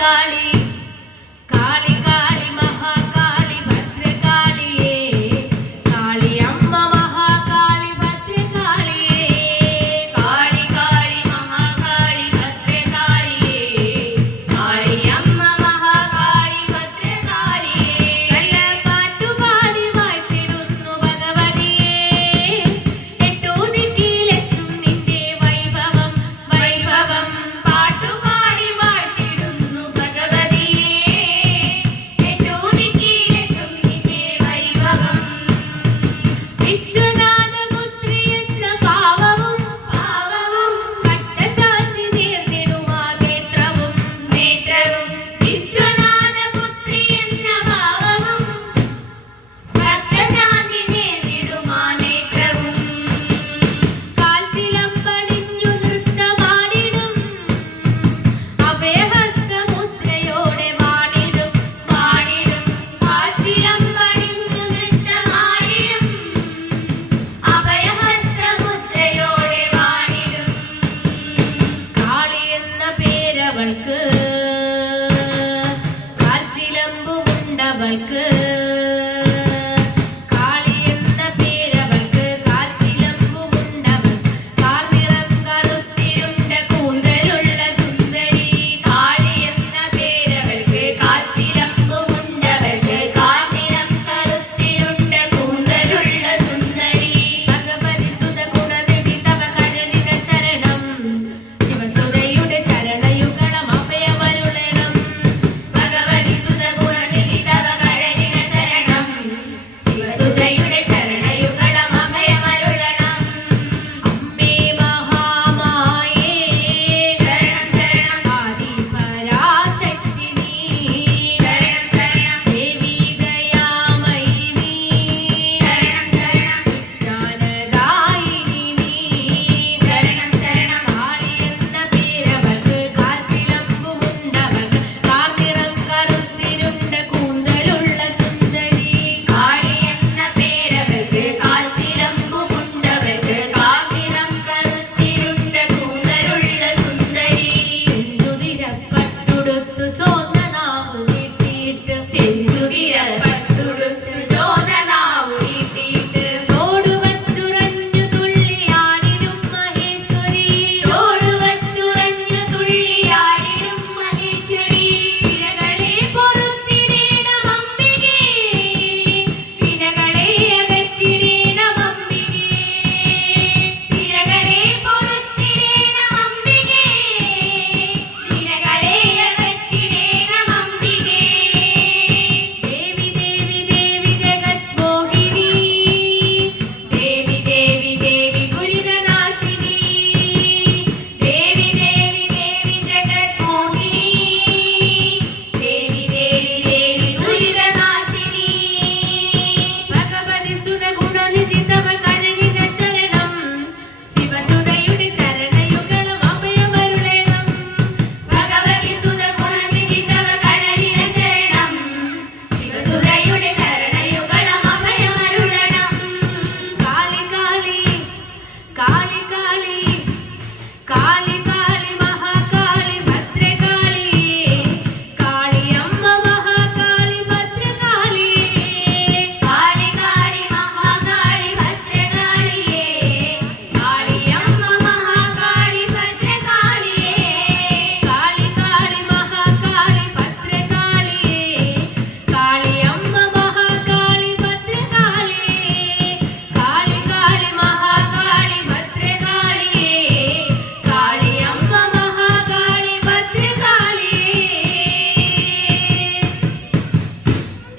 ಗಾಳಿ 一緒なの உண்டவൾക്ക് காற்றிலம்பு உண்டவൾക്ക് Even they